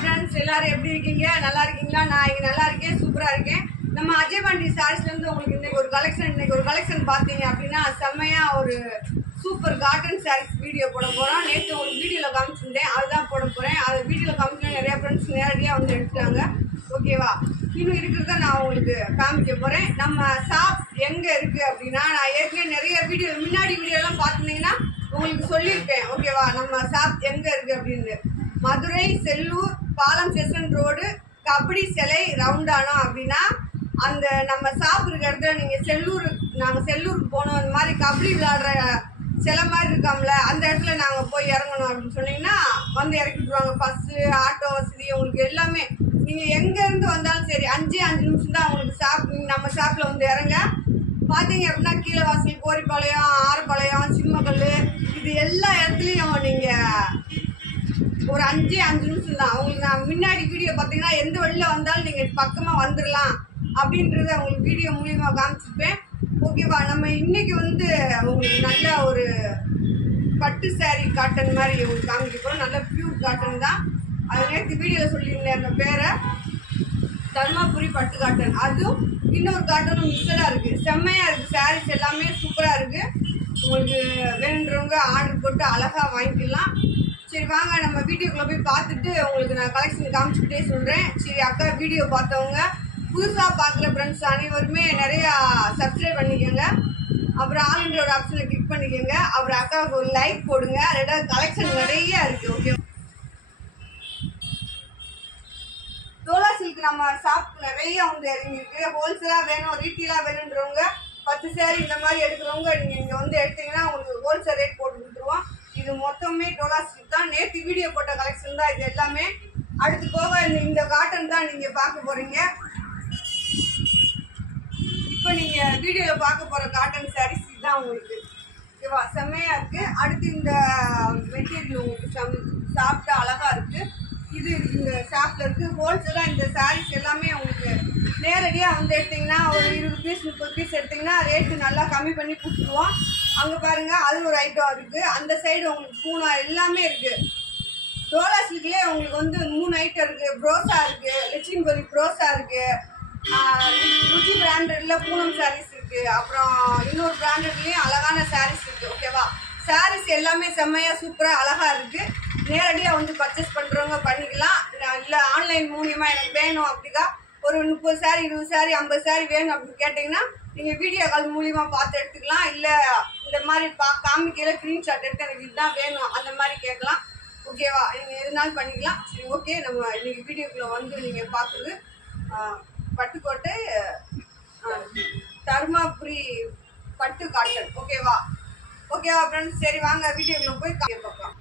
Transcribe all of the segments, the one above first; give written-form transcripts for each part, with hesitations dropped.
Friends எல்லாரும் எப்படி இருக்கீங்க நல்லா இருக்கீங்களா நான் இங்க நல்லா இருக்கேன் சூப்பரா இருக்கேன் நம்ம அஜய் பாண்டி சாரீஸ்ல இருந்து உங்களுக்கு இன்னைக்கு ஒரு கலெக்ஷன் பாத்தீங்க அப்படினா செமையா ஒரு சூப்பர் காட்டன் சாரீஸ் வீடியோ போட போறோம் நேத்து ஒரு வீடியோல காமிச்சிருந்தேன் அதுதான் போட போறேன் அது வீடியோல காமிச்சா நிறைய फ्रेंड्स நேரடியா வந்து எடுத்துட்டாங்க ஓகேவா இன்னும் இருக்குறத நான் உங்களுக்கு காமிக்க போறேன் நம்ம ஷாப் எங்க இருக்கு அப்படினா நான் ஏற்கனவே நிறைய வீடியோ முன்னாடி வீடியோலாம் பாத்தீங்கன்னா உங்களுக்கு சொல்லிருப்பேன் ஓகேவா நம்ம ஷாப் எங்க இருக்கு அப்படினு மதுரை செல்லூர் பாலம் ஸ்டேஷன் ரோடு கபடி சிலை ரவுண்டானா அப்படின்னா அந்த நம்ம ஷாப் இருக்கிற இடத்துல நீங்க நாங்கள் செல்லூருக்கு போனோம் அந்த மாதிரி கபடி விளையாடுற சிலை மாதிரி இருக்காம்ல அந்த இடத்துல நாங்கள் போய் இறங்கணும் அப்படின்னு சொன்னீங்கன்னா வந்து இறக்கிட்டுருவாங்க பஸ்ஸு ஆட்டோ வசதி உங்களுக்கு எல்லாமே நீங்கள் எங்கேருந்து வந்தாலும் சரி 5 நிமிஷம் தான் உங்களுக்கு ஷாப் நம்ம ஷாப்பில் வந்து இறங்க பார்த்தீங்க அப்படின்னா கீழே வாசல் கோரிப்பாளையம் ஆறுபாளையம் சிம்மக்கல் இது எல்லா இடத்துலையும் நீங்கள் ஒரு 5 நிமிஷம் தான் உங்களுக்கு நான் முன்னாடி வீடியோ பார்த்தீங்கன்னா எந்த வழியில் வந்தாலும் நீங்கள் பக்கமாக வந்துடலாம் அப்படின்றத உங்களுக்கு வீடியோ மூலியமாக காமிச்சிருப்பேன் ஓகேவா நம்ம இன்னைக்கு வந்து உங்களுக்கு நல்ல ஒரு பட்டு சாரீ காட்டன் மாதிரி உங்களுக்கு காமிக்க போகிறோம் நல்ல பியூர் காட்டன் தான் அது நேற்று வீடியோவில் சொல்லியிருந்தேன் அந்த பேரை தர்மபுரி பட்டு காட்டன் அதுவும் இன்னொரு காட்டனும் மிக்சடாக இருக்குது செம்மையாக இருக்குது சாரீஸ் எல்லாமே சூப்பராக இருக்குது உங்களுக்கு வேணுன்றவங்க ஆர்டர் போட்டு அழகாக வாங்கிக்கலாம் சரி வாங்க நம்ம வீடியோக்குள்ள போய் பார்த்துட்டு உங்களுக்கு நான் கலெக்ஷன் காமிச்சுக்கிட்டே சொல்கிறேன் சரி அக்கா வீடியோ பார்த்தவங்க புதுசாக பார்க்குற ஃப்ரெண்ட்ஸ் அனைவருமே நிறையா சப்ஸ்கிரைப் பண்ணிக்கோங்க அப்புறம் ஆளுங்களோட ஆப்ஷனை கிளிக் பண்ணிக்கோங்க அப்புறம் அக்காவுக்கு ஒரு லைக் போடுங்க ரெண்டாவது கலெக்ஷன் நிறைய இருக்குது ஓகே டோலா சில்க் நம்ம ஷாப் நிறைய வந்து இறங்கிருக்கு ஹோல்சேலாக வேணும் ரீட்டெயிலாக வேணுன்றவங்க 10 சேரீ இந்த மாதிரி எடுக்கிறவங்க நீங்கள் இங்கே வந்து எடுத்தீங்கன்னா உங்களுக்கு ஹோல்சேல் ரேட் போட்டு கொடுத்துருவோம் இது மொத்தமே டோலா சில்க் தான் நேற்று வீடியோ போட்ட கலெக்ஷன் தான் இது எல்லாமே அடுத்து போக இந்த காட்டன் தான் நீங்கள் பார்க்க போகிறீங்க இப்போ நீங்கள் வீடியோவில் பார்க்க போகிற காட்டன் சாரீஸ் இதுதான் உங்களுக்கு ஓகேவா செம்மையாக இருக்குது அடுத்து இந்த மெட்டீரியல் உங்களுக்கு சாப்பிட்டா அழகாக இருக்குது இது இந்த ஷாப்பில் இருக்குது ஹோல்சேலாக இந்த சாரீஸ் எல்லாமே உங்களுக்கு நேரடியாக வந்து எடுத்திங்கன்னா ஒரு 20 பீஸ் 30 பீஸ் எடுத்திங்கன்னா ரேட்டு நல்லா கம்மி பண்ணி கொடுத்துருவோம் அங்கே பாருங்கள் அது ஒரு ஐட்டம் இருக்குது அந்த சைடு உங்களுக்கு பூனா எல்லாமே இருக்குது டோலா சில்க்லேயே உங்களுக்கு வந்து 3 ஐட்டம் இருக்குது ப்ரோஸா இருக்குது லட்சுமிபதி ப்ரோஸா இருக்குது ருச்சி பிராண்டட்ல பூனம் சாரீஸ் இருக்குது அப்புறம் இன்னொரு பிராண்டட்லேயும் அழகான சாரீஸ் இருக்குது ஓகேவா சாரீஸ் எல்லாமே செம்மையாக சூப்பராக அழகாக இருக்குது நேரடியாக வந்து பர்ச்சேஸ் பண்ணுறவங்க பண்ணிக்கலாம் இல்லை ஆன்லைன் மூலியமாக எனக்கு வேணும் அப்படின்னா ஒரு 30 சாரீ 20 சாரீ 50 சாரீ வேணும் அப்படின்னு கேட்டிங்கன்னா நீங்கள் வீடியோ கால் மூலியமாக பார்த்து எடுத்துக்கலாம் இல்லை இந்த மாதிரி காமிக்கையில் ஸ்க்ரீன்ஷாட் எடுத்து எனக்கு இதுதான் வேணும் அந்த மாதிரி கேட்கலாம் ஓகேவா நீங்கள் எதுனாலும் பண்ணிக்கலாம் சரி ஓகே நம்ம இன்னைக்கு வீடியோக்குள்ளே வந்து நீங்கள் பார்க்குறது பட்டுக்கோட்டை தர்மபுரி பட்டு காட்டன் ஓகேவா ஃப்ரெண்ட்ஸ் சரி வாங்க வீடியோக்குள்ளே போய் பார்க்கலாம்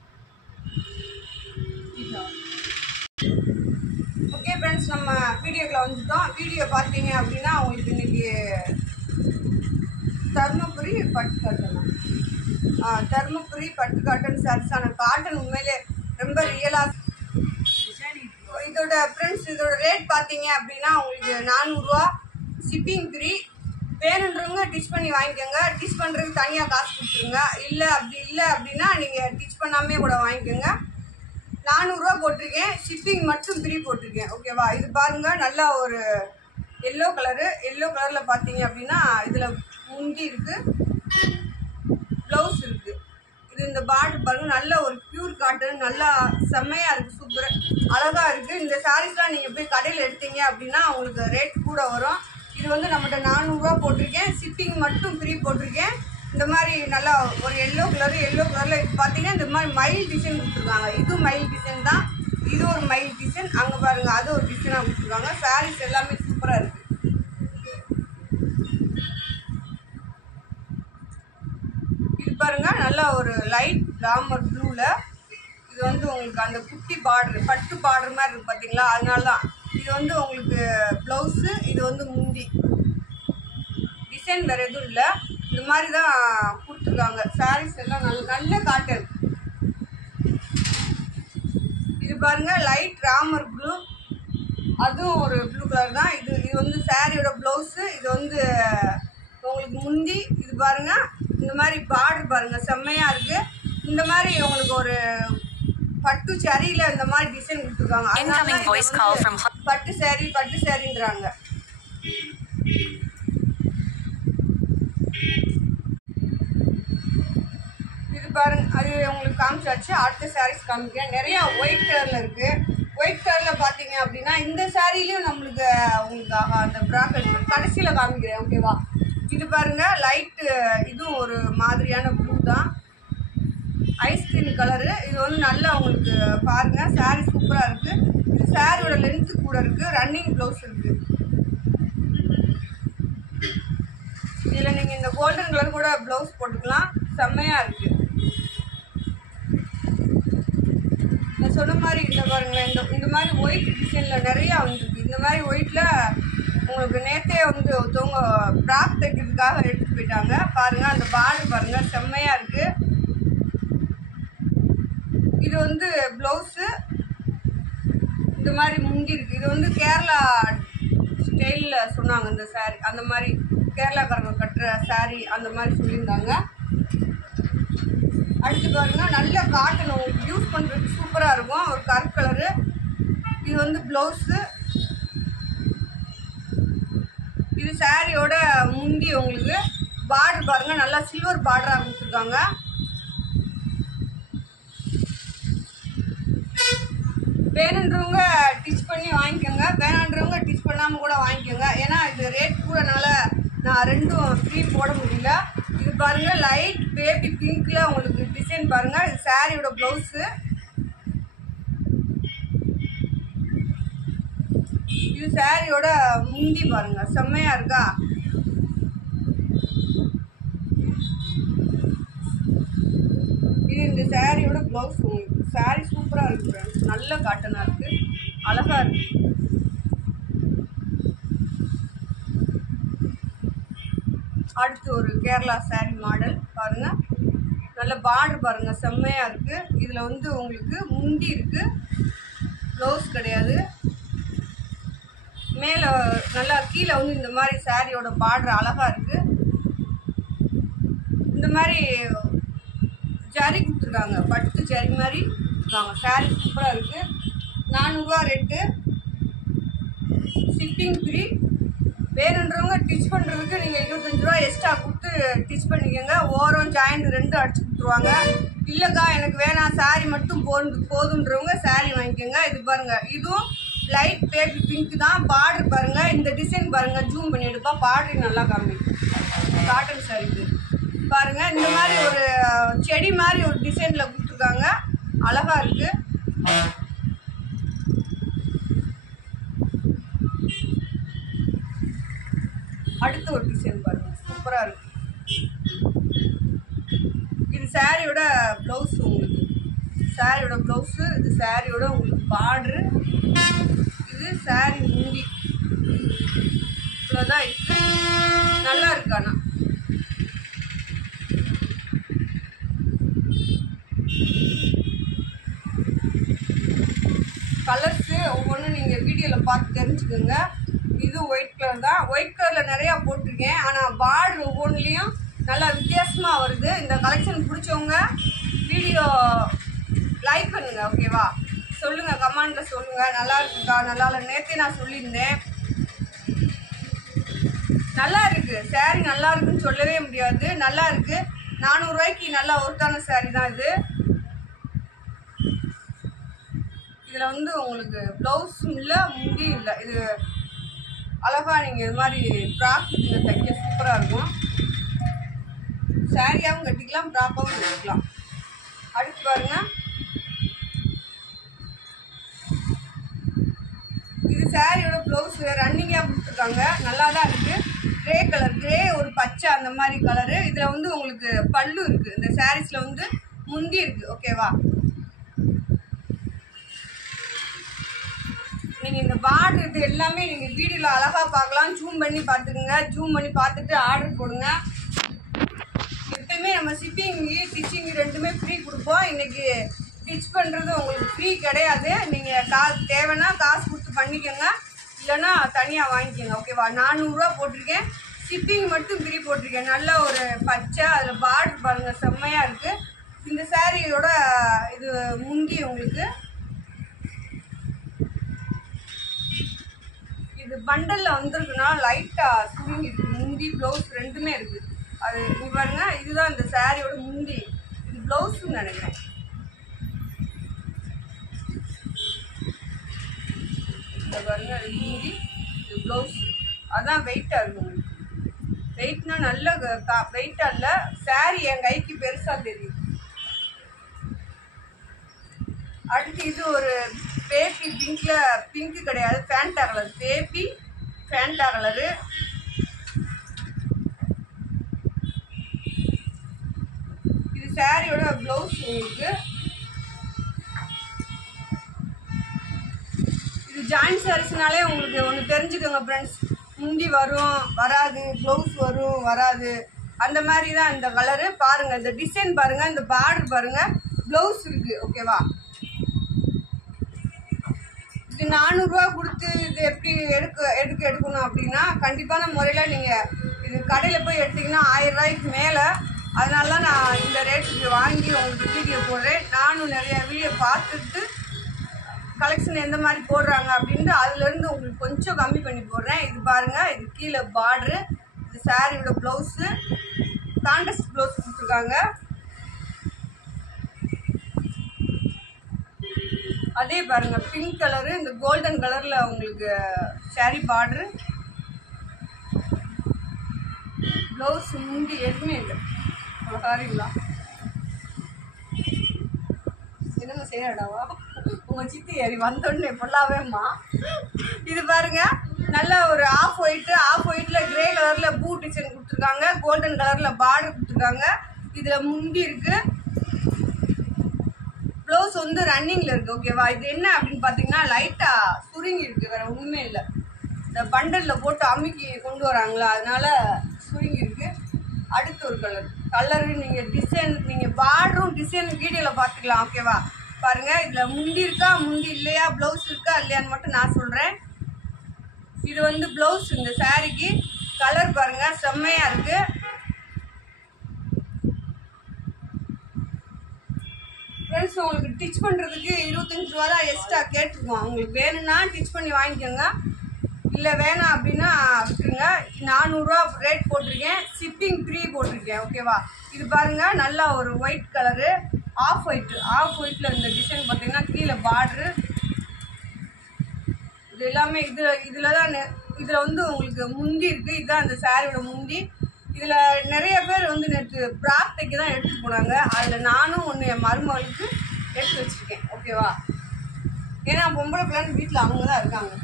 ஓகே ஃப்ரெண்ட்ஸ் நம்ம வீடியோக்குள்ள வந்துட்டோம் வீடியோ பார்த்தீங்க அப்படின்னா உங்களுக்கு இன்னைக்கு தர்மபுரி பட்டு காட்டன் சாரீஸான காட்டன் உண்மையிலே ரொம்ப ரியலாக இதோட ஃப்ரெண்ட்ஸ் இதோட ரேட் பார்த்தீங்க அப்படின்னா உங்களுக்கு 400 ரூபா ஷிப்பிங் ஃப்ரீ வேணுன்றவங்க டிச் பண்ணி வாங்கிக்கோங்க டிச் பண்ணுறதுக்கு தனியாக காசு கொடுத்துருங்க இல்லை அப்படின்னா நீங்கள் டிச் பண்ணாமே கூட வாங்கிக்கோங்க 400 ரூபா போட்டிருக்கேன் ஷிப்பிங் மட்டும் ஃப்ரீ போட்டிருக்கேன் ஓகேவா இது பாருங்கள் நல்லா ஒரு எல்லோ கலரில் பார்த்தீங்க அப்படின்னா இதில் முந்தி இருக்குது ப்ளவுஸ் இருக்குது இது இந்த பார்டர் பாருங்கள் நல்ல ஒரு பியூர் காட்டன் நல்லா செம்மையாக இருக்குது சூப்பர் அழகாக இருக்குது இந்த சாரீஸ்லாம் நீங்கள் போய் கடையில் எடுத்தீங்க அப்படின்னா உங்களுக்கு ரேட் கூட வரும் இது வந்து நம்மகிட்ட 400 ரூபா போட்டிருக்கேன் ஷிப்பிங் மட்டும் ஃப்ரீ போட்டிருக்கேன் இந்த மாதிரி நல்லா ஒரு எல்லோ கலரில் இது பார்த்தீங்கன்னா இந்த மாதிரி மயில் டிசைன் கொடுத்துருக்காங்க இதுவும் மயில் டிசைன் தான் இது ஒரு மயில் டிசைன் அங்கே பாருங்கள் அது ஒரு டிசைனாக கொடுத்துருக்காங்க சாரீஸ் எல்லாமே சூப்பராக இருக்குது இது பாருங்கள் நல்லா ஒரு லைட் ராமர் ப்ளூவில் இது வந்து உங்களுக்கு அந்த குட்டி பார்டர் பட்டு பார்டர் மாதிரி இருக்குது பார்த்தீங்களா அதனால தான் இது வந்து உங்களுக்கு ப்ளவுஸு இது வந்து முந்தி டிசைன் வேறு எதுவும் இல்லை இந்த மாதிரி தான் கொடுத்துருக்காங்க சாரீஸ் எல்லாம் நல்ல காட்டன் இது பாருங்க லைட் ராமர் ப்ளூ அதுவும் ஒரு ப்ளூ கலர் தான் இது வந்து சாரியோட ப்ளவுஸு இது வந்து உங்களுக்கு முந்தி இது பாருங்க இந்த மாதிரி பார்டர் பாருங்க செம்மையாக இருக்குது இந்த மாதிரி உங்களுக்கு ஒரு பட்டு சாரியில இந்த மாதிரி டிசைன் கொடுத்துருக்காங்க. பட்டு சாரின்றாங்க. இது பாருங்க, அது உங்களுக்கு காமிச்சாச்சு. அடுத்த சாரீஸ் காமிக்கிறேன். நிறைய ஒயிட் கலர்ல இருக்கு. ஒயிட் கலர்ல பாத்தீங்க அப்படின்னா இந்த சாரிலையும் நம்மளுக்கு உங்களுக்காக அந்த ப்ராக்கெட் கடைசியில காமிக்கிறேன். ஓகேவா? இது பாருங்க, லைட், இதுவும் ஒரு மாதிரியான ப்ளூ தான், ஐஸ்கிரீம் கலரு. இது வந்து நல்லா உங்களுக்கு பாருங்க, சாரி சூப்பரா இருக்கு. இது சாரியோட லென்த்து கூட இருக்கு. ரன்னிங் ப்ளவுஸ் இருக்கு. இதுல நீங்க இந்த கோல்டன் கலர் கூட ப்ளவுஸ் போட்டுக்கலாம். செம்மையா இருக்கு. நான் சொன்ன மாதிரி இந்த பாருங்களேன், இந்த மாதிரி ஒயிட் டிசைன்ல நிறைய வந்துருக்கு. இந்த மாதிரி ஒயிட்ல உங்களுக்கு நேற்றே வந்து ஒருத்தவங்க ப்ராக் தைக்கிறதுக்காக எடுத்துட்டு போயிட்டாங்க. பாருங்க, அந்த பார்டர் பாருங்க, செம்மையா இருக்கு. இது வந்து ப்ளவுஸு இந்த மாதிரி முந்தி இருக்கு. இது வந்து கேரளா ஸ்டைலில் சொன்னாங்க. இந்த சாரீ அந்த மாதிரி கேரளாக்காரங்க கட்டுற சாரீ அந்த மாதிரி சொல்லியிருந்தாங்க. அடுத்து பாருங்க, நல்ல காட்டன், உங்களுக்கு யூஸ் பண்ணுறதுக்கு சூப்பராக இருக்கும். ஒரு கருப்பு கலரு. இது வந்து ப்ளவுஸு. இது சாரியோட முந்தி. உங்களுக்கு பார்டர் பாருங்க, நல்லா சில்வர் பார்டராக கொடுத்துருக்காங்க. வேணுன்றவங்க டிச் பண்ணி வாங்கிக்கோங்க, வேணான்றவங்க டிச் பண்ணாமல் கூட வாங்கிக்கோங்க. ஏன்னா இது ரேட் கூடனால நான் ரெண்டும் ஃப்ரீ போட முடியல. இது பாருங்க, லைட் பேபி பிங்க்ல உங்களுக்கு டிசைன் பாருங்க. இது சாரியோட ப்ளவுஸு. இது சாரியோட முந்தி பாருங்க, செம்மையா இருக்கா? இது இந்த சாரியோட ப்ளவுஸ். உங்களுக்கு சாரி சூப்பரா இருக்கு ஃப்ரெண்ட்ஸ், நல்ல காட்டனா இருக்கு, அழகா இருக்கு. அடுத்து ஒரு கேரளா சாரி மாடல் பாருங்க, நல்ல பார்டர் பாருங்க, செம்மையா இருக்கு. இதுல வந்து உங்களுக்கு முந்தி இருக்கு, ப்ளவுஸ் கிடையாது. மேல நல்லா கீழே வந்து இந்த மாதிரி சாரியோட பார்டர் அழகா இருக்கு. இந்த மாதிரி ஜரி கொடுத்துருக்காங்க, பட்டு ஜரி மாதிரி கொடுத்துருக்காங்க. சாரி சூப்பராக இருக்கு. 400 ரூபா ரேட்டு, ஷிப்பிங் ஃப்ரீ. வேணுன்றவங்க டிச் பண்ணுறதுக்கு நீங்கள் 25 ரூபா எக்ஸ்ட்ரா கொடுத்து டிச் பண்ணிக்கோங்க. ஓரம் ஜாயிண்ட் 2 அடிச்சு கொடுத்துருவாங்க. இல்லைக்கா எனக்கு வேணாம், சாரி மட்டும் போதுன்றவங்க சாரி வாங்கிக்கோங்க. இது பாருங்க, இதுவும் லைட் பேபி பிங்க் தான். பார்டர் பாருங்க, இந்த டிசைன் பாருங்க, ஜூம் பண்ணி எடுப்பா, பார்டர் நல்லா காமிக்கும். காட்டன் சாரிக்கு பாருங்க, இந்த மாதிரி ஒரு செடி மாதிரி ஒரு டிசைன்ல கொடுத்துருக்காங்க, அழகா இருக்கு. அடுத்து ஒரு டிசைன் பாருங்க, சூப்பரா இருக்கு. இது சாரியோட பிளவுஸ். உங்களுக்கு சாரியோட பிளவுஸ், இது சாரியோட உங்களுக்கு பார்டரு, இது சாரி முந்தி. இவ்வளோதான் இருக்கு, நல்லா இருக்கு. ஆனா கலர்ஸ் ஒவ்வொன்றும் நீங்கள் வீடியோவில் பார்த்து தெரிஞ்சுக்கோங்க. இது ஒயிட் கலர் தான். ஒயிட் கலரில் நிறையா போட்டிருக்கேன், ஆனால் பார்டர் ஒவ்வொன்றுலேயும் நல்லா வித்தியாசமாக வருது. இந்த கலெக்ஷன் பிடிச்சவங்க வீடியோ லைக் பண்ணுங்கள், ஓகேவா? சொல்லுங்கள், கமெண்டில் சொல்லுங்கள், நல்லா இருக்குக்கா, நல்லா இல்லை. நேற்றே நான் சொல்லியிருந்தேன், நல்லா இருக்குது சாரீ, நல்லா இருக்குன்னு சொல்லவே முடியாது, நல்லா இருக்குது. 400 ரூபாய்க்கு நல்லா ஒர்த்தான சாரீ தான் இது. இதில் வந்து உங்களுக்கு ப்ளவுஸும் இல்லை, முடியும் இல்லை. இது அழகா நீங்கள் இது மாதிரி ஃப்ராக் நீங்கள் தைக்க சூப்பராக இருக்கும். சாரியாகவும் கட்டிக்கலாம், ஃப்ராக்காகவும் கட்டிக்கலாம். அடுத்து பாருங்க, இது சாரியோட ப்ளவுஸ் ரன்னிங்காக கொடுத்துருக்காங்க, நல்லா தான் இருக்குது. கிரே கலர், கிரே ஒரு பச்சை அந்த மாதிரி கலரு. இதில் வந்து உங்களுக்கு பல்லு இருக்குது, இந்த சாரீஸில் வந்து முந்தி இருக்குது, ஓகேவா? நீங்கள் இந்த பார்டர் இது எல்லாமே நீங்கள் வீடியோவில் அழகாக பார்க்கலாம். ஜூம் பண்ணி பார்த்துக்குங்க, ஜூம் பண்ணி பார்த்துட்டு ஆர்டர் போடுங்க. எப்பயுமே நம்ம ஷிப்பிங்கு ஸ்டிச்சிங்கு ரெண்டுமே ஃப்ரீ கொடுப்போம். இன்றைக்கி ஸ்டிச் பண்ணுறது உங்களுக்கு ஃப்ரீ கிடையாது. நீங்கள் தேவைன்னா காசு கொடுத்து பண்ணிக்கோங்க, இல்லைன்னா தனியாக வாங்கிக்கோங்க, ஓகேவா? 400 ரூபா போட்டிருக்கேன், ஷிப்பிங் மட்டும் ஃப்ரீ போட்டிருக்கேன். நல்ல ஒரு பச்சை, அதில் பார்டர் பாருங்கள், செம்மையாக இருக்குது. இந்த சாரியோட இது முந்தி உங்களுக்கு இது பண்டல்ல வந்திருக்குன்னா லைட்டா சுருங்கி இருக்கு. முந்தி ப்ளவுஸ் ரெண்டுமே இருக்கு. அது நீங்க பாருங்க, இதுதான் இந்த சாரியோட முந்தி. இது ப்ளவுஸ்ன்னு நினைக்கிறேன். இந்த பாருங்க, அது முந்தி, இது ப்ளவுஸ். அதான் வெயிட்டா இருக்கு உங்களுக்கு. வெயிட்னா நல்ல வெயிட்டா இல்லை. சாரி என் கைக்கு பெருசா தெரியும். அடுத்து இது ஒரு பேபி பிங்க்ல, பிங்க் கிடையாது, Fanta colour, baby Fanta colour. இது சாரியோட பிளவுஸ் உங்களுக்கு. இது ஜாயிண்ட் சாரீஸ்னாலே உங்களுக்கு ஒன்று தெரிஞ்சுக்கோங்க ஃப்ரெண்ட்ஸ், முந்தி வரும் வராது, ப்ளவுஸ் வரும் வராது, அந்த மாதிரி தான் இந்த கலரு. பாருங்க, இந்த டிசைன் பாருங்க, இந்த பார்டர் பாருங்க, ப்ளவுஸ் இருக்கு. ஓகேவா? இது 400 ரூபா கொடுத்து இது எப்படி எடுக்கணும் அப்படின்னா, கண்டிப்பான முறையில் நீங்கள் இது கடையில் போய் எடுத்தீங்கன்னா 1000 ரூபாய்க்கு மேலே. அதனால தான் நான் இந்த ரேட்டுக்கு வாங்கி உங்களுக்கு வீடியோ போடுறேன். நானும் நிறையா வீடியோ பார்த்துட்டு கலெக்ஷன் எந்த மாதிரி போடுறாங்க அப்படின்ட்டு அதுலேருந்து உங்களுக்கு கொஞ்சம் கம்மி பண்ணி போடுறேன். இது பாருங்கள், இது கீழே பார்டரு, இது சாரியோட ப்ளவுஸு, கான்ட்ராஸ்ட் ப்ளவுஸ் கொடுத்துருக்காங்க. அதே பாருங்க, பிங்க் கலரு, இந்த கோல்டன் கலர்ல உங்களுக்கு சாரி பார்டரு, ப்ளவுஸ், முந்தி எதுவுமே இல்லை. சாரிங்களா என்னங்க செய்யடாவா உங்க சித்தி ஏறி வந்தோடனே பொல்லாவேம்மா. இது பாருங்க, நல்ல ஒரு ஆஃப் ஒயிட்ல கிரே கலர்ல பூ டிசைன் கொடுத்துருக்காங்க, கோல்டன் கலர்ல பார்டர் கொடுத்துருக்காங்க. இதுல முந்தி இருக்கு, ப்ளவுஸ் வந்து ரன்னிங்ல இருக்கு. ஓகேவா? இது என்ன அப்படின்னு பாத்தீங்கன்னா லைட்டா சுருங்கி இருக்கு, வேற ஒண்ணுமே இல்லை. இந்த பண்டல்ல போட்டு அமுக்கி கொண்டு வராங்களா, அதனால சுருங்கி இருக்கு. அடுத்து ஒரு கலரு நீங்க டிசைன், நீங்க பார்டரும் டிசைன் வீடியோல பாத்துக்கலாம். ஓகேவா? பாருங்க, இதுல முந்தி இருக்கா, முந்தி இல்லையா, பிளவுஸ் இருக்கா இல்லையான்னு மட்டும் நான் சொல்றேன். இது வந்து பிளவுஸ். இந்த சாரிக்கு கலர் பாருங்க, செம்மையா இருக்கு. ஃப்ரெண்ட்ஸ், உங்களுக்கு டிச் பண்ணுறதுக்கு 25 ரூபா தான் எக்ஸ்ட்ரா கேட்டுருக்கோம். உங்களுக்கு வேணும்னா டிச் பண்ணி வாங்கிக்கோங்க, இல்லை வேணாம் அப்படின்னா விட்டுருங்க. 400 ரூபா ரேட் போட்டிருக்கேன், ஷிப்பிங் ஃப்ரீ போட்டிருக்கேன். ஓகேவா? இது பாருங்க, நல்லா ஒரு ஒயிட் கலரு, ஆஃப் ஒயிட்டில் இந்த டிசைன் பார்த்தீங்கன்னா கீழே பார்டரு, இது எல்லாமே இதில் தான். இதில் வந்து உங்களுக்கு முந்தி இருக்குது. இதுதான் இந்த சாரியோட முந்தி. இதில் நிறைய பேர் வந்து நேற்று பிரார்த்தைக்கு தான் எடுத்துகிட்டு போனாங்க. அதில் நானும் ஒன்று என் மருமகளுக்கு எடுத்து வச்சுருக்கேன். ஓகேவா? ஏன்னா பொம்பளை பிள்ளைன்னு வீட்டில் அவங்க தான் இருக்காங்க.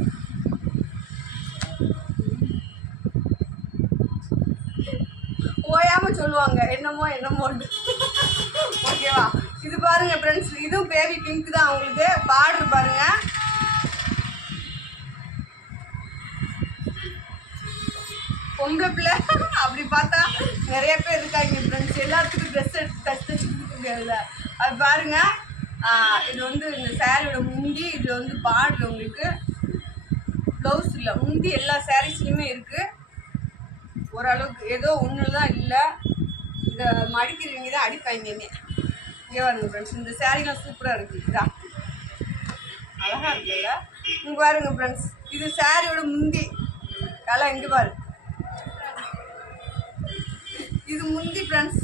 ஓயாமல் சொல்லுவாங்க என்னமோன்னு. ஓகேவா? இது பாருங்க ஃப்ரெண்ட்ஸ், இதுவும் பேபி பிங்க் தான். உங்களுக்கு பார்டர் பாருங்க, பொம்பளை பிள்ளை அப்படி பார்த்தா நிறைய பேர் இருக்காங்க ஃப்ரெண்ட்ஸ். எல்லாத்துக்கும் ட்ரெஸ் தச்சு கொடுக்க முடியாதுல்ல. அது பாருங்க, இது வந்து இந்த சாரியோட முந்தி. இது வந்து பார்டர் உங்களுக்கு, ப்ளவுஸ் இல்லை. முந்தி எல்லா சாரீஸ்லையுமே இருக்கு. ஓரளவுக்கு ஏதோ ஒன்று தான் இல்லை, இந்த மடிக்கிறவங்க தான் அடிப்பாங்க. இங்கே பாருங்க ஃப்ரெண்ட்ஸ், இந்த சாரீலாம் சூப்பராக இருக்குது. இதான் அழகா இருக்குல்ல. இங்கே பாருங்க ஃப்ரெண்ட்ஸ், இது சாரியோட முந்தி. நல்லா இங்கே பாரு, இது முந்தி ஃப்ரெண்ட்ஸ்.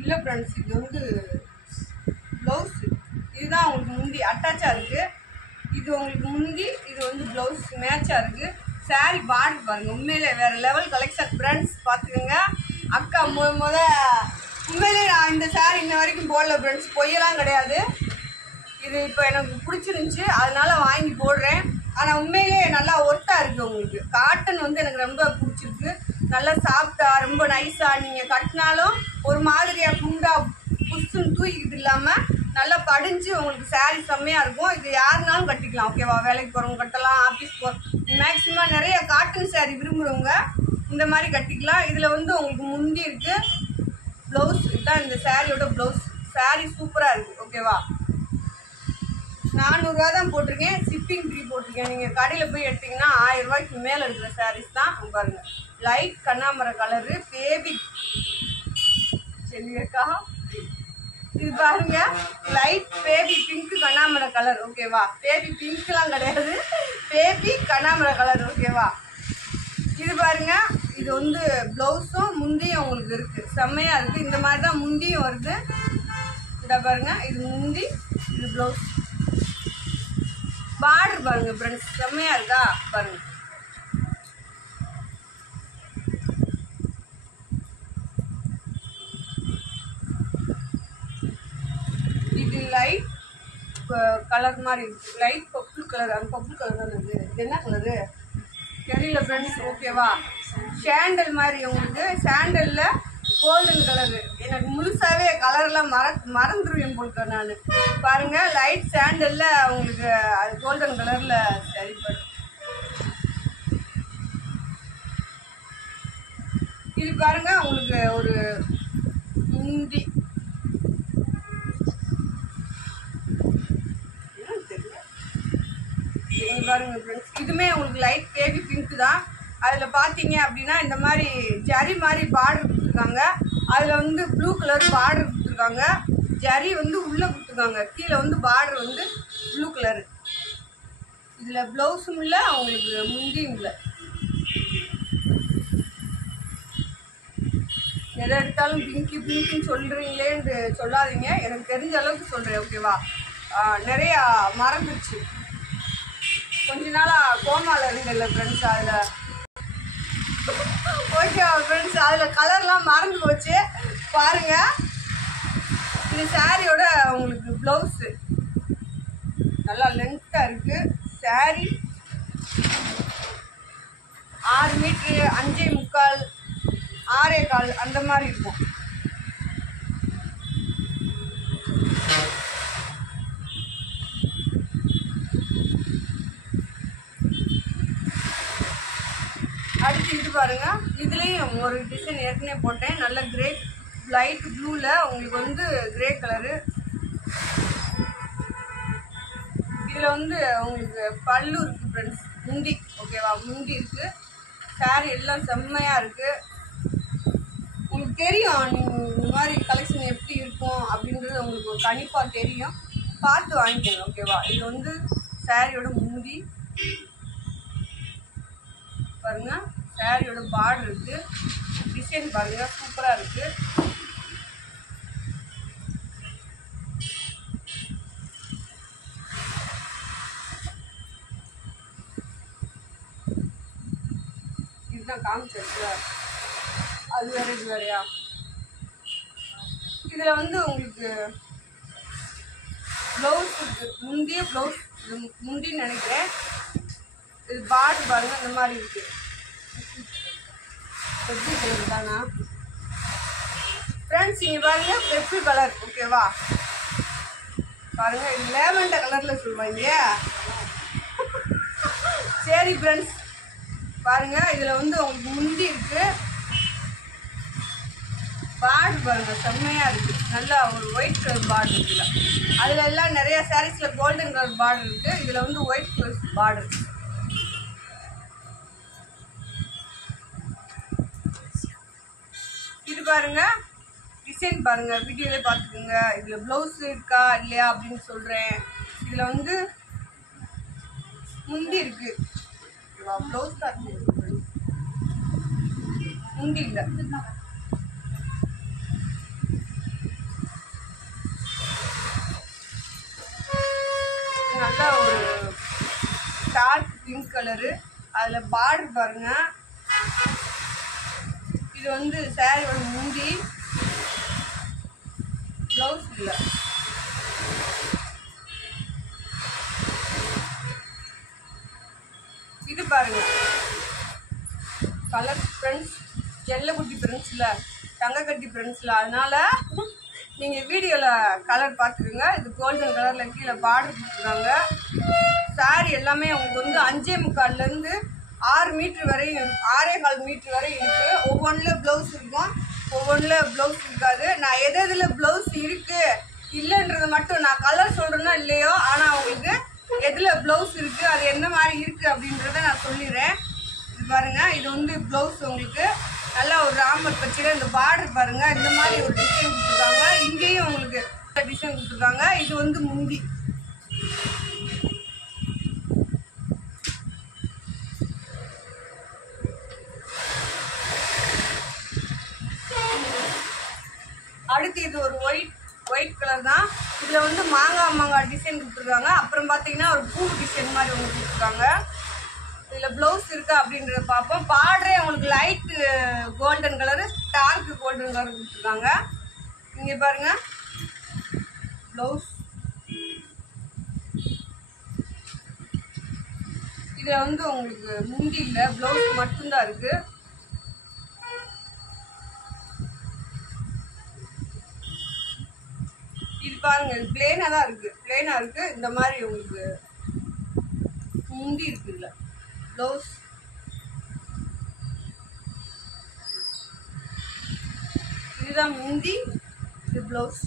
இல்லை ஃப்ரெண்ட்ஸ், இது வந்து ப்ளவுஸ். இதுதான் உங்களுக்கு முந்தி அட்டாச்சாக இருக்குது. இது உங்களுக்கு முந்தி, இது வந்து ப்ளவுஸ் மேட்சாக இருக்குது. சாரி பார்டர் பாருங்க, உண்மையிலே வேறு லெவல் கலெக்ஷன் ஃப்ரெண்ட்ஸ். பார்த்துக்கோங்க. அக்கா உண்மையிலே நான் இந்த சாரி இன்ன வரைக்கும் போடல ஃப்ரெண்ட்ஸ், பொய்யெல்லாம் கிடையாது. இது இப்போ எனக்கு பிடிச்சிருந்துச்சி, அதனால வாங்கி போடுறேன். ஆனால் உண்மையிலே நல்லா ஒர்த்தாக இருக்குது. உங்களுக்கு காட்டன் வந்து எனக்கு ரொம்ப பிடிச்சிருக்கு. நல்லா சாஃப்டா, ரொம்ப நைஸாக. நீங்கள் கட்டினாலும் ஒரு மாதிரியாக குண்டா புஷ்ஷுன்னு தூக்கிக்கிட்டு இல்லாமல் நல்லா படிஞ்சு உங்களுக்கு சாரீ செம்மையாக இருக்கும். இது யாருனாலும் கட்டிக்கலாம். ஓகேவா? வேலைக்கு போகிறவங்க கட்டலாம், ஆஃபீஸ் மேக்ஸிமம் நிறைய காட்டன் சாரீ விரும்புகிறவங்க இந்த மாதிரி கட்டிக்கலாம். இதில் வந்து உங்களுக்கு முந்தி இருக்குது, ப்ளவுஸ். இதுதான் இந்த சாரியோட ப்ளவுஸ். சாரீ சூப்பராக இருக்குது. ஓகேவா? 400 ரூபா தான் போட்டிருக்கேன், ஷிப்பிங் ஃப்ரீ போட்டிருக்கேன். நீங்கள் கடையில் போய் எடுத்தீங்கன்னா 1000 ரூபாய்க்கு மேலே இருக்கிற சாரீஸ் தான். பாருங்கள், லைட் கண்ணாமர கலரு, பேபி செல்வியக்கா. இது பாருங்க லைட் பேபி பிங்க் கண்ணாமரை கலர். ஓகேவா, பேபி பிங்க்லாம் கிடையாது, பேபி கண்ணாமரை கலர். ஓகேவா, இது பாருங்க இது வந்து ப்ளவுஸும் முந்தியும் உங்களுக்கு இருக்கு, செம்மையா இருக்கு. இந்த மாதிரி தான் முந்தியும் வருது. இதை பாருங்க, இது முந்தி, இது ப்ளவுஸ். பார்டர் பாருங்க ஃப்ரெண்ட்ஸ், செம்மையா இருக்கா பாருங்க. இது லைட் கலர் மாதிரி இருக்கு, லைட் பர்பிள் கலர். அந்த பர்பிள் கலர் தான் இருக்கு. இது என்ன கலரு தெரியல ஃப்ரெண்ட்ஸ். ஓகேவா, சாண்டல் மாதிரி உங்களுக்கு, சாண்டல்ல கோல்டன் கலரு. எனக்கு முழுசாவே கலர்லாம் மறந்துடுவேன் போல்க நான். பாருங்க லைட் சாண்டல்ல உங்களுக்கு அது கோல்டன் கலர்ல சரிப்படும். இது பாருங்க உங்களுக்கு ஒரு முந்தி, பாருங்க ஃப்ரெண்ட்ஸ், இதுமே உங்களுக்கு லைட் பேபி பிங்க் தான். அதில் பார்த்தீங்க அப்படின்னா இந்த மாதிரி ஜரி மாதிரி பார்டர் கொடுத்துருக்காங்க. அதில் வந்து ப்ளூ கலர் பார்டர் கொடுத்துருக்காங்க, ஜரி வந்து உள்ளே கொடுத்துருக்காங்க, கீழே வந்து பார்டர் வந்து ப்ளூ கலரு. இதில் ப்ளவுஸும் இல்லை உங்களுக்கு முந்தியும் இல்லை. எதை எடுத்தாலும் பிங்கி பிங்கின்னு சொல்கிறீங்களேன்னு சொல்லாதீங்க, எனக்கு தெரிஞ்ச அளவுக்கு சொல்கிறேன். ஓகேவா, நிறையா மறந்துடுச்சு, கொஞ்ச நாளாக கோமாவில் இருந்ததில்ல ஃப்ரெண்ட்ஸ். அதில் ஓகேவா ஃப்ரெண்ட்ஸ், அதில் கலர்லாம் மறந்து போச்சு. பாருங்கள், இது சாரியோட உங்களுக்கு ப்ளவுஸு நல்லா லென்த்தாக இருக்குது. சாரி 6 மீட்ரு, 5.25, 6.25 அந்த மாதிரி இருக்கும். அடுத்து இது பாருங்க, இதுலேயும் ஒரு டிசைன் ஏற்கனவே போட்டேன், நல்ல கிரே லைட் ப்ளூவில் உங்களுக்கு வந்து கிரே கலரு. இதில் வந்து உங்களுக்கு பல்லு இருக்குது ஃப்ரெண்ட்ஸ், முந்தி. ஓகேவா, முந்தி இருக்குது. சாரி எல்லாம் செம்மையாக இருக்குது. உங்களுக்கு தெரியும் நீங்கள் இந்த மாதிரி கலெக்ஷன் எப்படி இருக்கும் அப்படின்றது உங்களுக்கு ஒரு கண்டிப்பாக தெரியும், பார்த்து வாங்கிக்கணும். ஓகேவா, இது வந்து சாரியோட முந்தி பாருங்க, சாரியோட பார்டர் இருக்குது, டிசைன் பாருங்க சூப்பராக இருக்குது. இதுதான் காமிச்சிருக்குல, அது வேற இது வேறையா. இதில் வந்து உங்களுக்கு ப்ளவுஸ் இருக்குது, முந்திய ப்ளவுஸ், இது முந்தின்னு நினைக்கிறேன். இது பார்டர் பாருங்க இந்த மாதிரி இருக்குது, பெப்ரி கலர் தானா ஃப்ரெண்ட்ஸ். இங்கே பாருங்க பெப்ரி கலர். ஓகேவா, பாருங்க இது லேவண்டர் கலரில் சொல்லுவாங்க. சரி ஃப்ரெண்ட்ஸ், பாருங்க இதில் வந்து உங்களுக்கு முந்தி இருக்குது, பார்டர் பாருங்க செம்மையாக இருக்குது, நல்லா ஒரு ஒயிட் கலர் பார்டர் இருக்குல்ல. அதில் எல்லாம் நிறையா சாரீஸில் கோல்டன் கலர் பார்டர் இருக்குது, இதில் வந்து ஒயிட் கலர் பார்டர். இது பாருங்க டிசைன் பாருங்க, வீடியோலே பார்த்துக்குங்க. இதில் ப்ளவுஸ் இருக்கா இல்லையா அப்படின்னு சொல்கிறேன். இதில் வந்து முந்தி இருக்கு, ப்ளவுஸ் தான் முந்தி இல்லை. நல்லா ஒரு டார்க் பிங்க் கலரு, அதில் பார்டர் பாருங்க. இது வந்து சாரியோட முந்தி, ப்ளவுஸ் இல்லை. இது பாருங்க கலர் ஃப்ரெண்ட்ஸ், ஜெல்லக்குட்டி ஃப்ரெண்ட்ஸில், தங்கக்கட்டி ஃப்ரெண்ட்ஸில், அதனால நீங்கள் வீடியோவில் கலர் பார்த்துருங்க. இது கோல்டன் கலரில் கீழே பார்டர் கொடுத்துருக்காங்க. சாரி எல்லாமே உங்களுக்கு வந்து 5.25லேருந்து 6 மீட்ரு வரையும், 6.25 மீட்ரு வரையும் இருக்குது. ஒவ்வொன்றில் ப்ளவுஸ் இருக்கும், ஒவ்வொன்றில் ப்ளவுஸ் இருக்காது. நான் எதில் ப்ளவுஸ் இருக்குது இல்லைன்றது மட்டும் நான் கலர் சொல்கிறேன்னா இல்லையோ, ஆனால் உங்களுக்கு எதில் ப்ளவுஸ் இருக்குது, அது என்ன மாதிரி இருக்குது அப்படின்றத நான் சொல்லிடுறேன். இது பாருங்கள், இது வந்து ப்ளவுஸ் உங்களுக்கு நல்லா ஒரு ராமர் பச்சையில இந்த பார்டர் பாருங்க, இந்த மாதிரி ஒரு டிசைன் கொடுத்துருக்காங்க. இங்கேயும் உங்களுக்கு டிசைன் கொடுத்துருக்காங்க. இது வந்து முந்தி. அடுத்து இது ஒரு ஒயிட் கலர் தான். இதுல வந்து மாங்காய் டிசைன் கொடுத்துருக்காங்க. அப்புறம் பாத்தீங்கன்னா ஒரு பூ டிசைன் மாதிரி ஒன்று கொடுத்துருக்காங்க. இதுல பிளவுஸ் இருக்கா அப்படின்றத பார்ப்போம். பார்டரே உங்களுக்கு light golden colour, dark golden colour கொடுத்துருக்காங்க. இங்க பாருங்க பிளவுஸ். இதுல வந்து உங்களுக்கு முந்தி இல்ல, பிளவுஸ் மட்டும்தான் இருக்கு. இது பாருங்க, இது பிளேனா தான் இருக்கு, பிளேனா இருக்கு. இந்த மாதிரி உங்களுக்கு முந்தி இருக்கு. இல்ல ப்ளவுஸ் இதுதான் முந்தி, இது ப்ளவுஸ்.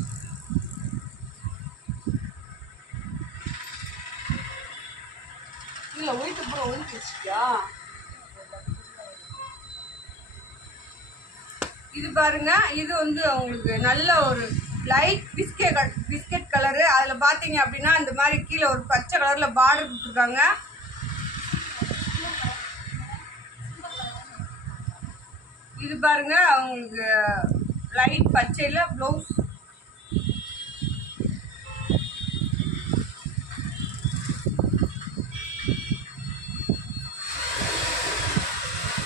இல்ல ஒயிட் அப்புறம் ஒயிட் வச்சுக்கியா. இது பாருங்க, இது வந்து உங்களுக்கு நல்ல ஒரு லைட் பிஸ்கெட் கலரு. அதுல பாத்தீங்க அப்படின்னா இந்த மாதிரி கீழே ஒரு பச்சை கலர்ல பார்டர் கொடுத்துருக்காங்க. இது பாருங்க உங்களுக்கு லைட் பச்சையில ப்ளவுஸ்.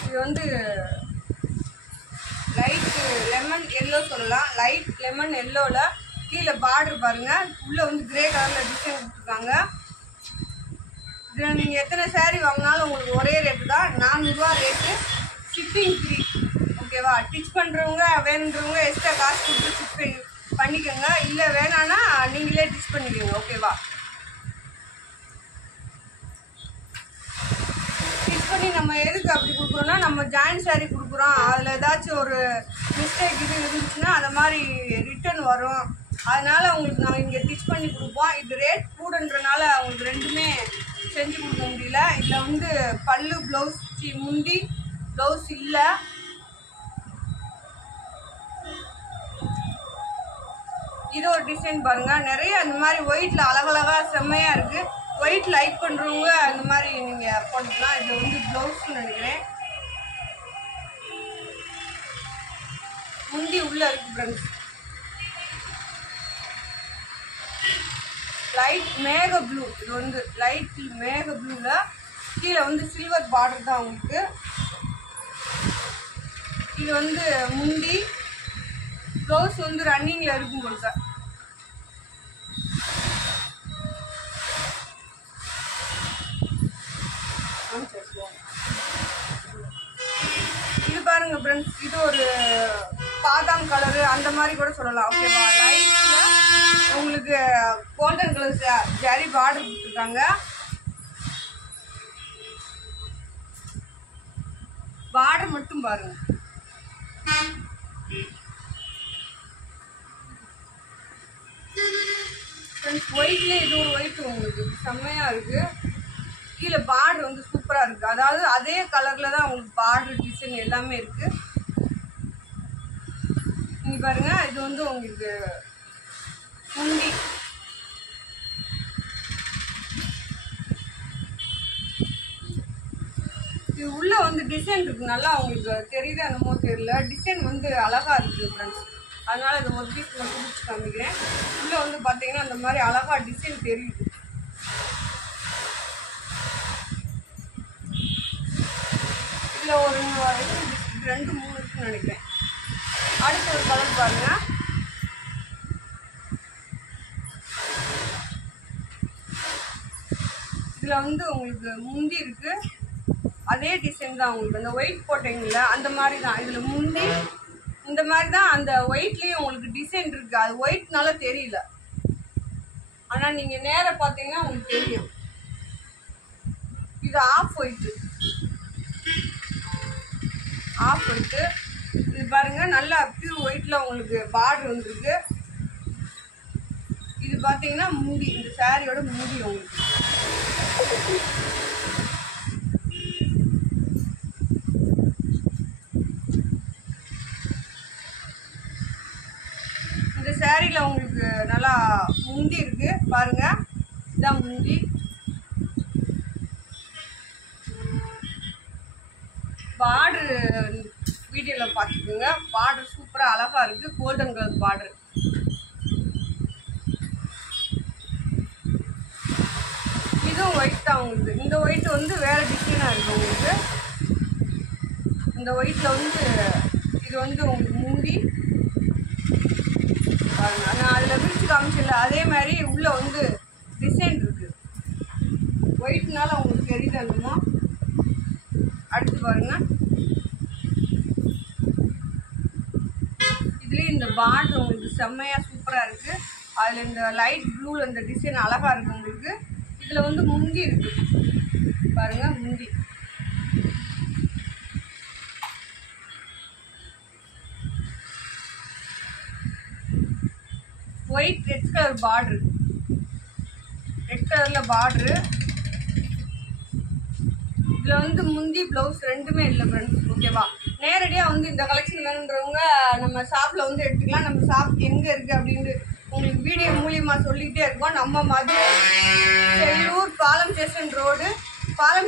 இது வந்து லைட் லெமன் எல்லோ சொல்லலாம். லைட் லெமன் எல்லோல கீழே பார்டர் பாருங்க, உள்ள வந்து கிரே கலர்ல டிசைன் கொடுத்துருக்காங்க. இதில் நீங்கள் எத்தனை சாரீ வாங்கினாலும் உங்களுக்கு ஒரே ரேட்டு தான், 400 ரூபா ரேட்டு. Shipping free. ஓகேவா? டிச் பண்ணுறவங்க வேணுன்றவங்க எக்ஸ்ட்ரா காசு கொடுத்து ஷிப் பண்ணிக்கோங்க. இல்லை வேணான்னா நீங்களே டிச் பண்ணிக்கோங்க. ஓகேவா? டிச் பண்ணி நம்ம எதுக்கு அப்படி கொடுக்குறோன்னா, நம்ம ஜாயின்ட் சாரீ கொடுக்குறோம், அதில் ஏதாச்சும் ஒரு மிஸ்டேக் இது இருந்துச்சுன்னா அந்த மாதிரி ரிட்டர்ன் வரும். அதனால உங்களுக்கு நாங்கள் இங்கே டிச் பண்ணி கொடுப்போம். இது ரேட் கூடன்றனால அவங்களுக்கு ரெண்டுமே செஞ்சு கொடுக்க முடியல. இதில் வந்து பல்லு ப்ளவுஸ் முந்தி ப்ளவுஸ் இல்லை. இது ஒரு டிசைன் பாருங்க, நிறைய அந்த மாதிரி ஒயிட்ல அழகழகா செம்மையா இருக்கு. ஒயிட் லைக் பண்றவங்க அந்த மாதிரி நீங்க போட்டுக்கலாம். இது வந்து ப்ளவுஸ் நினைக்கிறேன். முந்தி உள்ள இருக்கு ஃப்ரெண்ட்ஸ். லைட் மேக ப்ளூ. இது வந்து லைட் மேக ப்ளூல கீழே வந்து சில்வர் பார்டர் தான் உங்களுக்கு. இது வந்து முந்தி. ப்ளவுஸ் வந்து ரன்னிங்ல இருக்கும் போல. இது பாருங்க ஃப்ரெண்ட்ஸ், இது ஒரு பாதாம் கலரு அந்த மாதிரி கூட சொல்லலாம். ஓகேவா? லைட்ல உங்களுக்கு கோல்டன் கலர் ஜரி பார்டர் கொடுத்துருக்காங்க. பார்டர் மட்டும் பாருங்க. ஃப்ரெண்ட்ஸ், ஒயிட்ல இது ஒரு ஒயிட் உங்களுக்கு செம்மையா இருக்கு. கீழே பார்டர் வந்து சூப்பரா இருக்கு. அதாவது அதே கலர்ல தான் உங்களுக்கு பார்டர் டிசைன் எல்லாமே இருக்கு. இங்க பாருங்க, இது வந்து உங்களுக்கு முந்தி. இது உள்ள வந்து டிசைன் இருக்கு. நல்லா உங்களுக்கு தெரியுது என்னமோ தெரியல, டிசைன் வந்து அழகா இருக்கு ஃப்ரெண்ட்ஸ். அதனால இது ஒரு பீஸ் மட்டும் பிடிச்சி காமிக்கிறேன். உள்ள வந்து பாத்தீங்கன்னா அந்த மாதிரி அழகா டிசைன் தெரியுது. இதுல ஒரு 2-3 இருக்குன்னு நினைக்கிறேன். அடுத்த ஒரு கலர் பாருங்க. இதுல வந்து உங்களுக்கு முந்தி இருக்கு. அதே டிசைன் தான் உங்களுக்கு. அந்த ஒயிட் போட்டீங்கல்ல அந்த மாதிரி தான் இதுல முந்தி. இந்த மாதிரி தான் அந்த ஒயிட்லயும் உங்களுக்கு டிசைன் இருக்கு. அது ஒயிட்னால தெரியல, ஆனா நீங்க நேர பாத்தீங்கன்னா உங்களுக்கு தெரியும். இது ஆஃப் ஒயிட். Of white. இது பாருங்க, நல்லா பியூர் ஒயிட்ல உங்களுக்கு பார்டர் வந்துருக்கு. இது பாத்தீங்கன்னா முந்தி, இந்த சாரியோட முந்தி உங்களுக்கு. முந்தி இருக்கு பாருங்க, இதான் முந்தி. பார்டர் வீடியோவில் பார்த்துக்கோங்க, பார்டர் சூப்பராக அழகாக இருக்குது, கோல்டன் கலர் பார்டர். இதுவும் ஒயிட் தான் உங்களுக்கு. இந்த ஒயிட் வந்து வேறு டிசைனாக இருக்குது உங்களுக்கு. இந்த ஒயிட்டில் வந்து இது வந்து உங்களுக்கு முந்தி பாருங்க. நான் அதில் விரிச்சு காமிச்சில்ல, அதே மாதிரி உள்ளே வந்து டிசைன் இருக்குது. ஒயிட்னால உங்களுக்கு தெரியுது அந்தமா. அடுத்து பாருங்க, இதுலேயும் இந்த பார்டர் உங்களுக்கு செம்மையாக சூப்பராக இருக்குது. அதில் இந்த லைட் ப்ளூவில் இந்த டிசைன் அழகாக இருக்குது உங்களுக்கு. இதில் வந்து முந்தி இருக்குது பாருங்க, முந்தி. White red colour border, red கலரில் பார்டரு. இதில் வந்து முந்தி ப்ளவுஸ் ரெண்டுமே இல்லை ஃப்ரெண்ட்ஸ், ஓகேவா. நேரடியாக வந்து இந்த கலெக்ஷன் வேணுன்றவங்க நம்ம ஷாப்பில் வந்து எடுத்துக்கலாம். நம்ம ஷாப் எங்கே இருக்குது அப்படின்ட்டு உங்களுக்கு வீடியோ மூலியமாக சொல்லிகிட்டே இருக்கோம். நம்ம மதுரை செல்லூர் பாலம்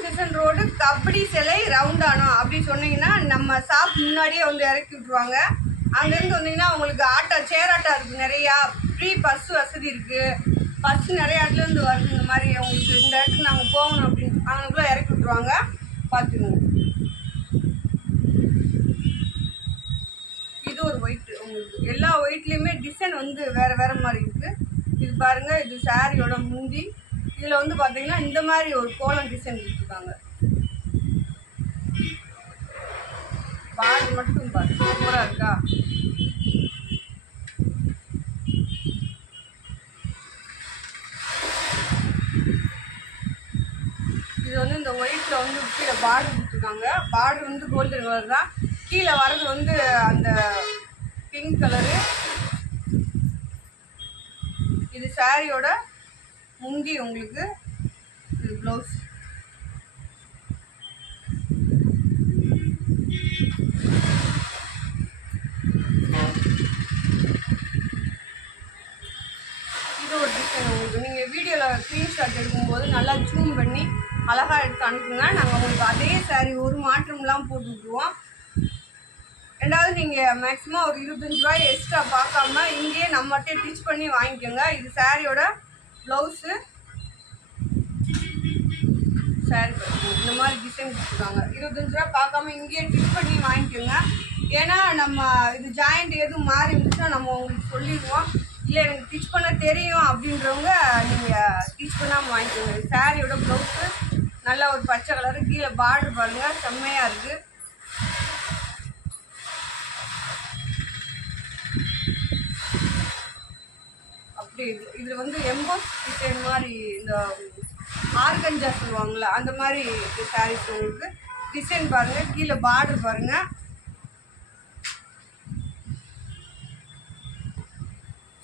ஸ்டேஷன் ரோடு கபடி சிலை ரவுண்டானோம் அப்படி சொன்னீங்கன்னா நம்ம ஷாப் முன்னாடியே வந்து இறக்கி விட்ருவாங்க. அங்கேருந்து வந்தீங்கன்னா உங்களுக்கு ஆட்டோ, சேர் ஆட்டோ இருக்குது நிறையா. ஃப்ரீ பஸ் வசதி இருக்குது. பஸ் நிறைய இடத்துலேருந்து வருது. இந்த மாதிரி உங்களுக்கு இந்த இடத்துக்கு நாங்கள் போகணும் அப்படின்னு அவங்களுக்குள்ளே இறக்கி விட்ருவாங்க, பார்த்துக்கோங்க. இது ஒரு ஒயிட் உங்களுக்கு. எல்லா ஒயிட்லேயுமே டிசைன் வந்து வேறு வேறு மாதிரி இருக்குது. இது பாருங்கள், இது சாரியோட முந்தி. இதில் வந்து பார்த்தீங்கன்னா இந்த மாதிரி ஒரு கோலம் டிசைன் கொடுத்துருக்காங்க. பார்டர் மட்டும் பாருங்க, சூப்பராக இருக்கா. இது வந்து இந்த ஒயிட்டில் வந்து கீழே பார்டர் கொடுத்துருக்காங்க. பார்டர் வந்து கோல்டன் கலர் தான். கீழே வர்றது வந்து அந்த பிங்க் கலரு. இது சாரியோட முந்தி உங்களுக்கு. இது ப்ளவுஸ். இது ஒரு டிசைன் உங்களுக்கு. நீங்கள் வீடியோவில் ஸ்க்ரீன்ஷாட் எடுக்கும்போது நல்லா ஜூம் பண்ணி அழகாக எடுத்து அனுப்புங்க. நாங்கள் உங்களுக்கு அதே சாரி ஒரு மாற்றம்லாம் போட்டு விட்ருவோம். ரெண்டாவது நீங்கள் மேக்ஸிமம் ஒரு 25 ரூபாய் எக்ஸ்ட்ரா பார்க்காம இங்கேயே நம்மகிட்டே ஸ்டிச் பண்ணி வாங்கிக்கோங்க. இது சாரியோட ப்ளவுஸு. சாரி இந்த மாதிரி டிசைன் கொடுத்துருக்காங்க. 25 ரூபா பார்க்காம இங்கேயே ஸ்டிச் பண்ணி வாங்கிக்கோங்க. ஏன்னா நம்ம இது ஜாயிண்ட் எதுவும் மாறி இருந்துச்சுன்னா நம்ம உங்களுக்கு சொல்லிடுவோம். இல்லை எனக்கு ஸ்டிச் பண்ண தெரியும் அப்படின்றவங்க நீங்கள் ஸ்டிச் பண்ணாமல் வாங்கிக்கோங்க. சாரியோட ப்ளவுஸு நல்லா ஒரு பச்சை கலரு. கீழே பார்டர் பாருங்கள், செம்மையாக இருக்குது. அப்படி இதில் வந்து எம்போஸ் டிசைன் மாதிரி இந்த ஆர்கஞ்சா சொல்லுவாங்கள்ல அந்த மாதிரி சாரீஸ் உங்களுக்கு. டிசைன் பாருங்கள், கீழே பார்டர் பாருங்கள்,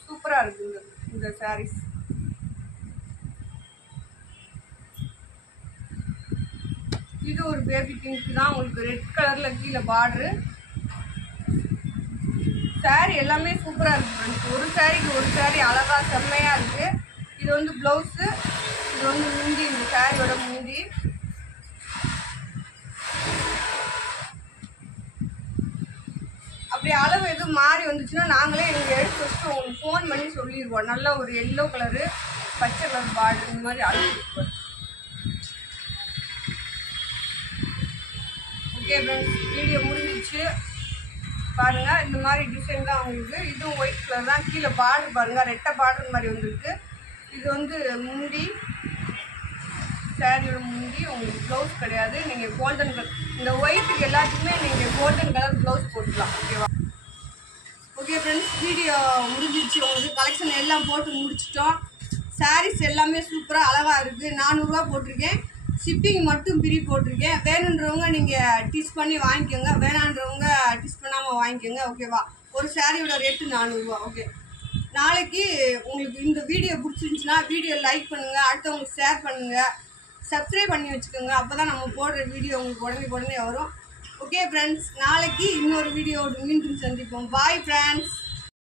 சூப்பராக இருக்குது இந்த சாரீஸ். இது ஒரு பேபி பிங்க் தான் உங்களுக்கு. ரெட் கலரில் கீழே பார்டரு. சாரீ எல்லாமே சூப்பராக இருக்குது ஃப்ரெண்ட்ஸ். ஒரு சாரீக்கு ஒரு சாரீ அழகாக செம்மையாக இருக்குது. இது வந்து ப்ளவுஸு, இது வந்து முந்தி, இந்த சாரியோட முந்தி. அப்படி அளவு எதுவும் மாறி வந்துச்சுன்னா நாங்களே எங்கள் எடுத்து வச்சுட்டு உங்களுக்கு ஃபோன் பண்ணி சொல்லிடுவோம். நல்ல ஒரு எல்லோ கலரு, பச்சை கலர் பார்டர் இந்த மாதிரி அளவு கொடுப்போம். ஓகே ஃப்ரெண்ட்ஸ், வீடியோ முடிஞ்சிச்சு பாருங்கள். இந்த மாதிரி டிசைன் தான் உங்களுக்கு. இதுவும் ஒயிட் கலர் தான். கீழே பார்டர் பாருங்கள், ரெட்டை பார்டர் மாதிரி வந்துருக்கு. இது வந்து முந்தி, சாரியோட முந்தி. உங்களுக்கு ப்ளவுஸ் கிடையாது. நீங்கள் கோல்டன் கலர், இந்த ஒயிட்டுக்கு எல்லாத்துக்குமே நீங்கள் கோல்டன் கலர் ப்ளவுஸ் போட்டுக்கலாம், ஓகேவா. ஓகே ஃப்ரெண்ட்ஸ், வீடியோ முடிஞ்சிச்சு. உங்களுக்கு கலெக்ஷன் எல்லாம் போட்டு முடிச்சிட்டோம். சாரீஸ் எல்லாமே சூப்பராக அழகாக இருக்குது. 400 ரூபா போட்டிருக்கேன். ஷிப்பிங் மட்டும் ஃப்ரீ போட்டிருக்கேன். வேணுன்றவங்க நீங்கள் டிச் பண்ணி வாங்கிக்கோங்க, வேணான்றவங்க டிச் பண்ணாமல் வாங்கிக்கோங்க, ஓகேவா. ஒரு சாரியோட ரேட்டு 400 ரூபா. ஓகே, நாளைக்கு உங்களுக்கு இந்த வீடியோ பிடிச்சிருந்துச்சுன்னா வீடியோ லைக் பண்ணுங்கள், அடுத்தவங்களுக்கு ஷேர் பண்ணுங்கள், சப்ஸ்கிரைப் பண்ணி வச்சுக்கோங்க. அப்போ தான் நம்ம போடுற வீடியோ உங்களுக்கு உடனே வரும். ஓகே ஃப்ரெண்ட்ஸ், நாளைக்கு இன்னொரு வீடியோவோட மீண்டும் சந்திப்போம். Bye friends.